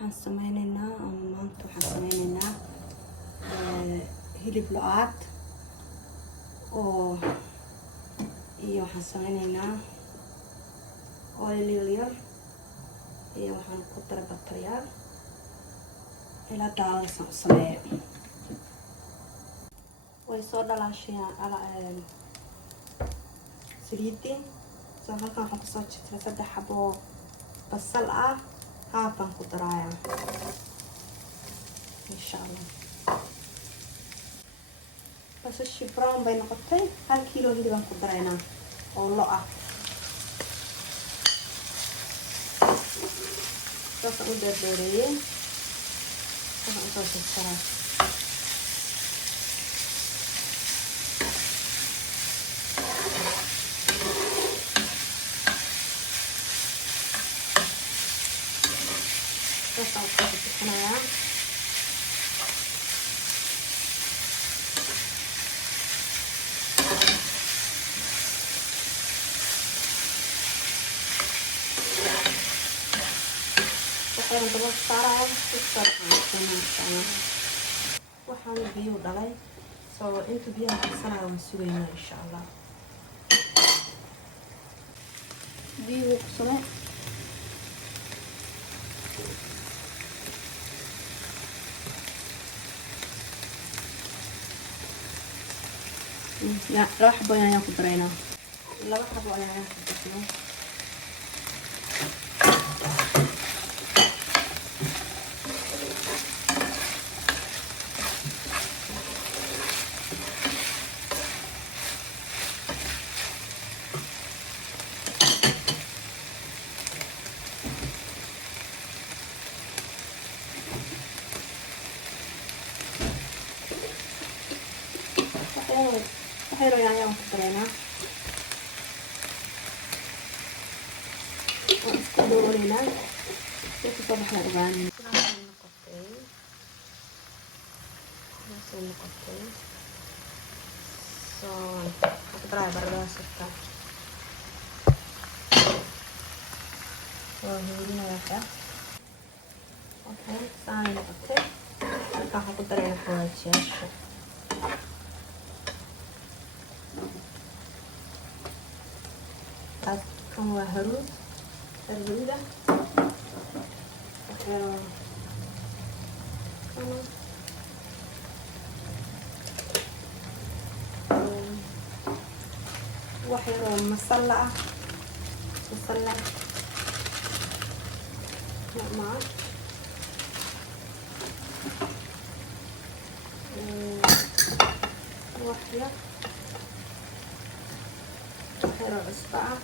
waxaan sameynaynaa maanta waxaan sameynaynaa hilib lo-aad oo iyo waxaan sameynaynaa oil yar iyo waxaan ku daray bataryaal ilaa daaladasan u sameeyo. way soo dhalaashayaan saliidii. soo halkan waxaan kusoo jirtay 3 xabo basal ah, haafaan ku darayaa insha allah. basashii brown bay noqotay. 1 kiilo hilib aan ku daraynaa oo lo ah. saasaan u dheerdheereeyey. waxaan usoo jarjaraa saasaan usoo bixinayaa. waxaan daba saarayaa waxaan biyo dhalay. soo inta biyaha karsanayo waan sugaynaa insha allah. biyo ku samee laba xabo ayaan ku daraynaa. laba xabo ayaan ku daraynaa. waxay royaan ku daraynaa. waan isku doonaynaa si ku soo baxna ogaanayna. soo noqotay. soo waxaan ku darayaa baradhada sirta. soo hiirinayaa. okay saan noqotay. halkan waxaan ku darayaa xawaajiyaasha. kan waa haruud haruuda. wax yaroo masala ah. masala normaal. wax yar yaroo cusbo ah.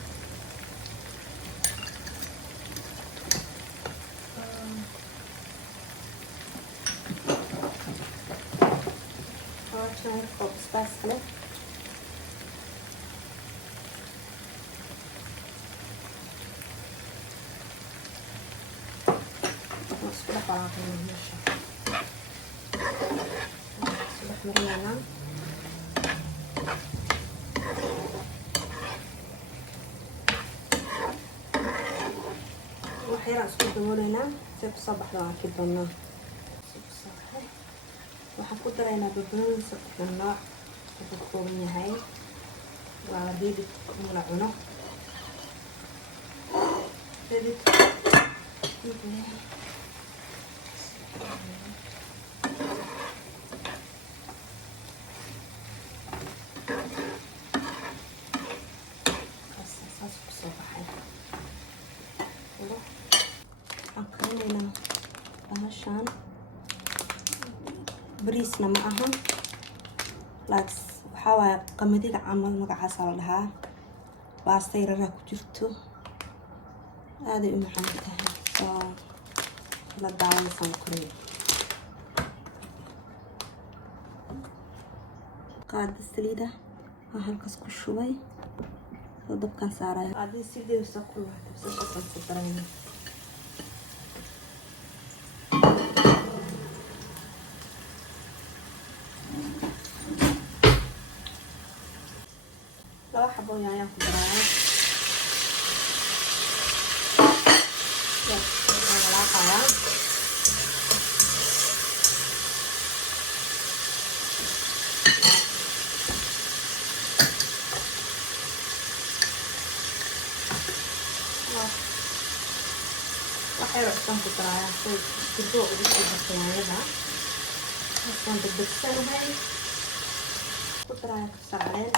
Basbaas leh. isku dhex walaaqaynaa meesha. isku dhex marinaynaa. wax yaraan isku dabooleynaa si kusoo baxda waan arki doonaa. waxaan ku daraynaa barbarooni 3 nooc oo ka kooban yahay. waa hilib in la cuno. hilib saas kusoo baxay. waxaan karinaynaa bahashaan. bariisna ma aha waxaa waaye qamadiga camal magacaasa la dhahaa. baasta yararaa ku jirto. aaday u macaan tahay. soo la daawadaysaan koray. qaada saliida waa halkaas ku shubay. soo dabkaan saaraya. qaadii sideedasa ku lahatay basashaasaan ku darayna. laba xabo ayaan ku darayaa. walaaqayaa. Saasaan ku darayaa sirdo ugu soo baxayada. Saasaan degdegsanahay. Ku darayaa kabsar caleen.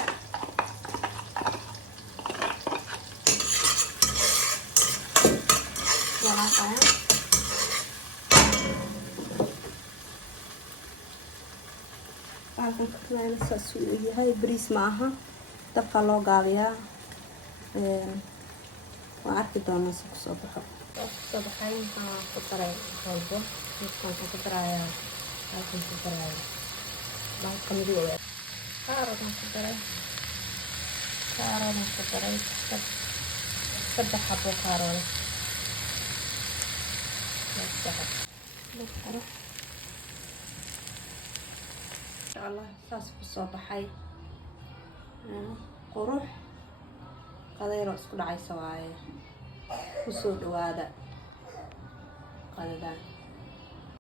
Walaaqaya. Halkan karnayna saas uu yahay bariis ma aha. Dabka loo gaabiyaa. Waan arki doonaa si ku soo baxo. Soo baxay waxaan ku daray qalbo. Waxaan ku darayaa halkan ku darayaa bahalka madow ah. Kaaroodan ku daray. Kaaroodan ku daray. Saddex xabo kaarood. Allah saas ku soo baxay. Qurux qadayro isku dhacaysa waaye. Ku soo dhawaada qadadan.